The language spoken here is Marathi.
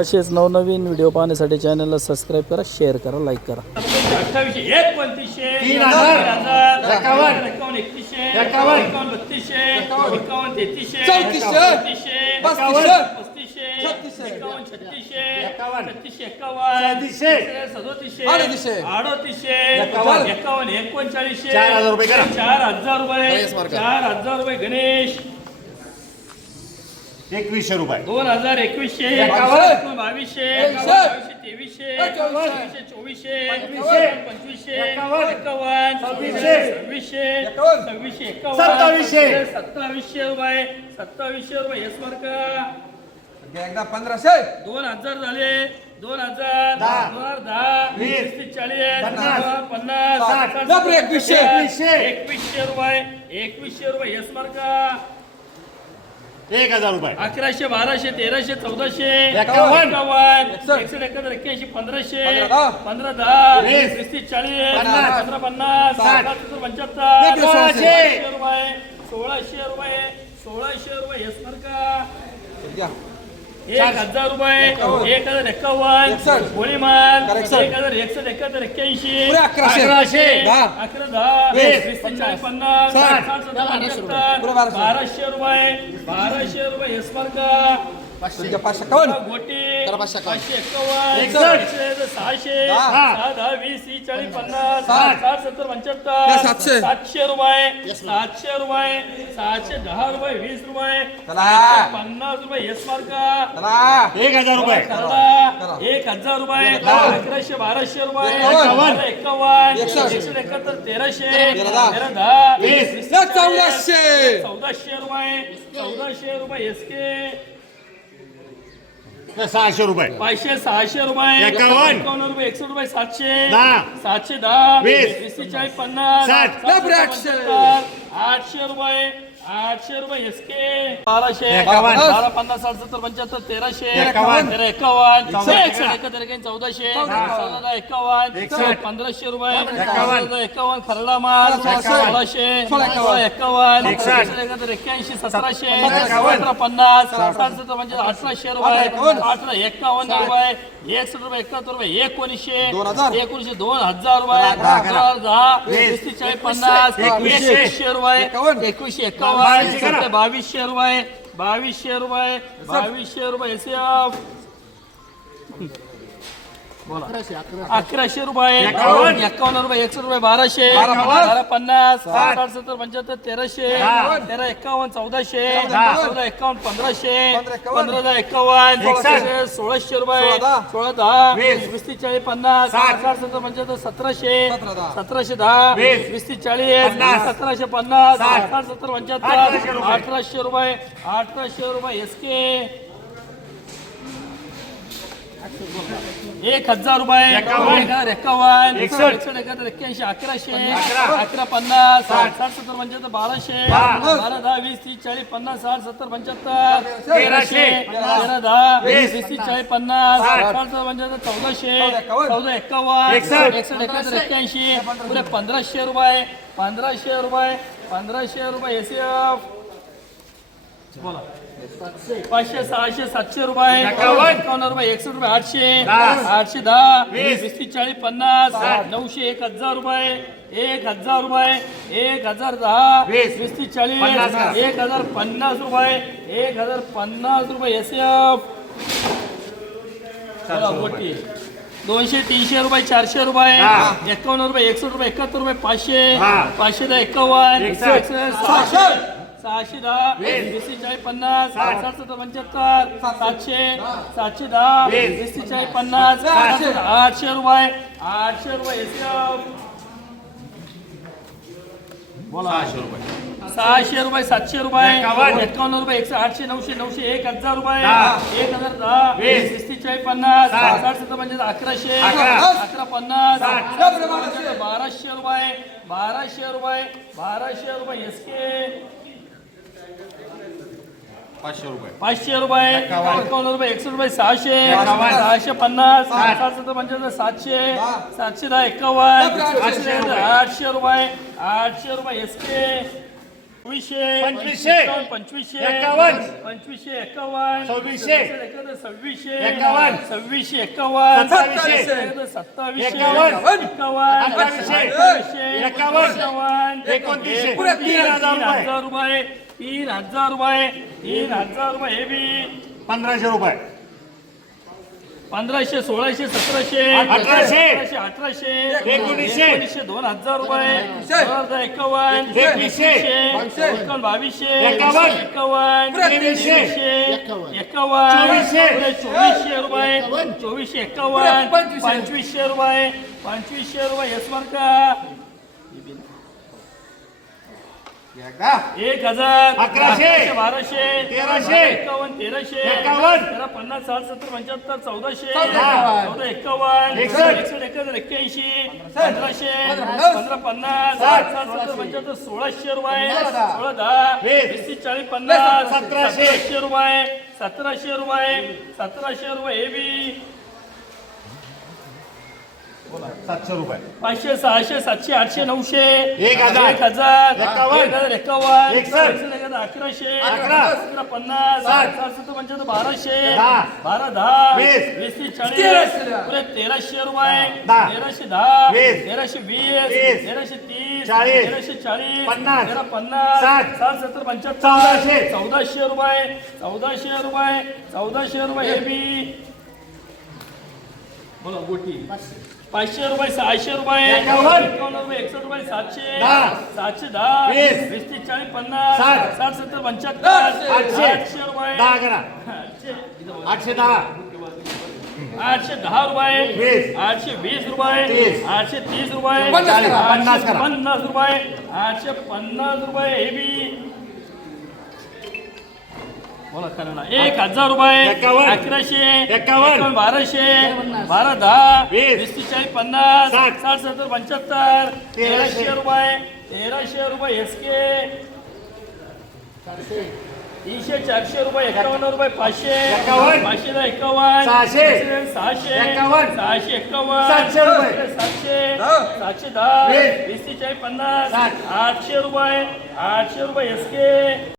असेच नवनवीन व्हिडिओ पाहण्यासाठी चॅनलला सबस्क्राईब करा शेअर करा लाईक करा अठ्ठावीसशे एक पंचवीसशे तीन हजार. एकावन्न एकावन्न. एकावन्न एकतीसशे एकावन्न. एकावन्न बत्तीसशे एकावन्न तेहतीसशे चौतीसशे. चौतीसशे पस्तीसशे. पस्तीसशे छत्तीसशे. एकावन्न छत्तीसशे एकावन्न. छत्तीसशे एकावन्न सदतीसशे. सदोतीसशे अडतीसशे. अडोतीसशे एकावन्न. एकावन्न एकोणचाळीसशे चार हजार रुपये करा. चार हजार रुपये गणेश. चार हजार रुपये गणेश एकवीसशे रुपये दोन हजार एकवीसशे एकावन्न. बावीसशे तेवीसशे. बावीसशे तेवीसशे एकावन्न. चोवीसशे चोवीसशे पंचवीसशे. एकावन्न. सव्वीसशे. सव्वीसशे. सव्वीसशे एकावन्न सत्तावीसशे. सत्तावीसशे रुपये सत्तावीसशे रुपये येस मार्का एकदा पंधराशे दोन हजार झाले दोन हजार दहा. दोन हजार दहा वीस. ते चाळीस पन्नास. एकवीसशे. एकवीसशे. रुपये एकवीसशे रुपये येस मार्का एक हजार रुपये अकराशे बाराशे तेराशे चौदाशे एकावन्न. एकावन्न. एकशे एकाहत्तर एक्क्याऐंशी पंधराशे पंधरा दहा. पंधरा दहा वीस. वीस तीस चाळीस पन्नास. पंधरा पन्नास साठ. सत्तर पंच्याहत्तर एकवीस, सोळाशे. सोळाशे रुपये सोळाशे रुपये सोळाशे रुपये हेच का घ्या. एक हजार रुपये. एक हजार एकसष्ट. गोळीमान एकसष्ट. एक हजार एकसष्ट एकाहत्तर एक्क्याऐंशी पुरे अकराशे. अकरा दहा चाळीस पन्नास बाराशे. रुपये बाराशे रुपये हेच का तुमच्या पाचशे एकावन्न गोटी करा पाचशे एकावन्न. पाचशे एकावन्न एकसष्ट. एकशे सहाशे दहा. सहा दहा वीस तीस चाळीस पन्नास साठ. साठ सत्तर पंच्याहत्तर सातशे. सातशे रुपये सातशे रुपये सातशे दहा रुपये वीस रुपये चला. सातशे पन्नास रुपये येस मार्का चला एक हजार रुपये एक हजार रुपये दहा. अकराशे बाराशे रुपये एकावन्न. बारा एकावन्न एकसष्ट. एकशे एकाहत्तर तेराशे तेरा दहा. तेरा वीस. चौदाशे चौदाशे रुपये चौदाशे रुपये एस के सहाशे रुपये पाचशे सहाशे रुपये एकावन्न. एकावन्न रुपये एकशे रुपये सातशे दहा. सातशे दहा वीस. चाळीस पन्नास साठ. आठशे रुपये आठशे रुपये एस के बाराशे. बारा पन्नास सत्तर पंच्याहत्तर तेराशे. तेरा एकावन्न एकाहत्तर एकावन्न चौदाशे. चौदा. एकावन्न. पंधराशे रुपये. एकावन्न. खरडा माल. सोळाशे. सोळाशे. सोळा एकावन्न. एकाहत्तर एक्क्याऐंशी सतराशे. अठरा पन्नास. सत्तर पंच्याहत्तर अठराशे रुपये. अठरा एकावन्न रुपये. एकसष्ट रुपये एकाहत्तर रुपये एकोणीसशे. एकोणीसशे दोन हजार रुपये. दहा, वीस. चाळीस पन्नास. एकवीसशे. रुपये. एकवीसशे एकावन्न. बावीसशे रुपये बावीसशे रुपये बावीसशे रुपये एस अकराशे रुपये एकावन्न. रुपये एकशे रुपये बाराशे बारा पन्नास. साठ आठ सत्तर पंच्याहत्तर तेराशे. तेरा एकावन्न चौदाशे. चौदा एकावन्न पंधराशे पंधरा दहा एकावन्न. सोळाशे रुपये सोळा दहा. वीस. तीस चाळीस पन्नास साठ. सत्तर पंच्याहत्तर सतराशे. सतराशे दहा वीस. तीस चाळीस. सतराशे पन्नास साठ. सत्तर पंच्याहत्तर. अठराशे रुपये अठराशे रुपये एस के एक हजार रुपये. एकावन्न. एक हजार एकावन्न एकसष्ट. एक्क्याऐंशी अकराशे. अकरा. पन्नास. साठ. साठ सत्तर पंच्याहत्तर बाराशे. बारा दहा वीस तीस चाळीस पन्नास साठ सत्तर पंच्याहत्तर. तेराशे. तेरा दहा वीस. तीस चाळीस पन्नास. सत्तर पंच्याहत्तर चौदाशे. चौदा एकावन्न एकसष्ट. एकसष्ट एकाहत्तर एक्क्याऐंशी. पुढे पंधराशे रुपये. पंधराशे रुपये. पंधराशे रुपये. S F. बोला. पाचशे सहाशे सातशे रुपये. एकावन्न. रुपये एकसष्ट रुपये आठशे. आठशे दहा. वीस. तीस चाळीस पन्नास. नऊशे एक हजार रुपये. एक हजार रुपये. एक हजार दहा. वीस. तीस चाळीस. एक हजार पन्नास रुपये. एक हजार पन्नास रुपये एस एफ मोठी दोनशे तीनशे रुपये चारशे रुपये. एकावन्न रुपये एकसष्ट रुपये एकाहत्तर रुपये पाचशे. पाचशे दहा एकावन्न. सहाशे दहा वीस. चाळीस पन्नास सत्तर पंच्याहत्तर सातशे सातशे दहा वीस. चाळीस पन्नास आठशे. आठशे रुपये आठशे रुपये एस सहाशे रुपये सहाशे रुपये सातशे रुपये एकावन्न. एकावन्न रुपये एकशे आठशे नऊशे नऊशे एक हजार रुपये. एक हजार दहा वीस. चाळीस पन्नास साठ. सत्तर पंच्याहत्तर अकराशे अकरा. पन्नास. बाराशे रुपये बाराशे रुपये बाराशे रुपये एस के पाचशे रुपये पाचशे रुपये एकावन्न. एकावन्न रुपये एकशे रुपये सहाशे एकावन्न. सहाशे पन्नास साठ. सत्तर पंच्याहत्तर सातशे दहा. सातशे दहा एकावन्न आठशे आठशे रुपये. आठशे रुपये आठशे रुपये एस के चोवीसशे पंचवीसशे. एकावन्न, पंचवीसशे एकावन्न. पंचवीसशे एकावन्न सव्वीसशे. एकावन्न, सव्वीसशे एकावन्न. सव्वीसशे एकावन्न सत्तावीसशे. एकावन्न, सत्तावीसशे एकावन्न. एकावन्न अठ्ठावीसशे. अठ्ठावीसशे एकावन्न. एकावन्न एकोणतीसशे. एकोणतीस, तीन हजार रुपये. हजार रुपये तीन हजार रुपये तीन हजार रुपये हे बी पंधराशे रुपये पंधराशे सोळाशे सतराशे अठराशे. अठराशे अठराशे एकोणीसशे. एकोणीसशे दोन हजार रुपये दोन हजार एकावन्न एकवीसशे. एकावन्न बावीसशे एकावन्न. एकावन्न तेवीसशे. एकावन्न चोवीसशे. रुपये चोवीसशे एकावन्न पंचवीसशे. रुपये पंचवीसशे रुपये यस का एकदा. एक हजार अकराशे. बाराशे तेराशे. एकावन्न तेराशे. एकावन्न. तेरा पन्नास साठ सत्तर पंच्याहत्तर चौदाशे. चौदा. एकावन्न. एकसष्ट. एकसष्ट एकाहत्तर एक्क्याऐंशी. पंधराशे. पंधरा पन्नास. साठ. साठ सत्तर पंच्याहत्तर सोळाशे रुपये. सोळा. दहा. वीस. तीस चाळीस पन्नास. सतराशे. सतराशे रुपये. सतराशे रुपये. सतराशे रुपये. हे बी. सातशे रुपये पाचशे सहाशे सातशे आठशे नऊशे एक हजार. एक हजार एकावन्न. एकावन्न एकसष्ट. एकसष्ट, अकराशे अकरा. अकरा पन्नास साठ. साठ सत्तर पंच्याहत्तर बाराशे दहा. बारा दहा वीस. वीस तीस चाळीस तेराशे. रुपये दहा. तेराशे दहा वीस. तेराशे वीस तीस. तेराशे तीस चाळीस. तेराशे चाळीस पन्नास. तेरा पन्नास साठ. साठ सत्तर पंच्याहत्तर चौदाशे. चौदाशे रुपये चौदाशे रुपये चौदाशे रुपये हे बी बोला गोटी पाचशे. रुपये सहाशे रुपये. एकावन्न. रुपये एकसष्ट रुपये सातशे. दहा. सातशे दहा. वीस. तीस चाळीस पन्नास. साठ. सत्तर पंच्याहत्तर. आठशे. रुपये. आठशे. दहा. आठशे दहा रुपये. आठशे वीस रुपये. आठशे तीस रुपये. पन्नास रुपये. आठशे पन्नास रुपये. हे बी. बोला खरं ना एक हजार रुपये एकावन्न. अकराशे एकावन्न. बाराशे बारा दहा वीस. वीस तीस चाळीस पन्नास साठ. साठ सत्तर पंच्याहत्तर तेराशे. तेराशे रुपये तेराशे रुपये एस के तीनशे चारशे रुपये एकावन्न रुपये पाचशे एकावन्न. पाचशे दहा एकावन्न सहाशे. सहाशे एकावन्न. सहाशे एकावन्न सातशे रुपये. सातशे दहा. सातशे दहा वीस. वीस तीस चाळीस पन्नास साठ. आठशे रुपये आठशे रुपये एस के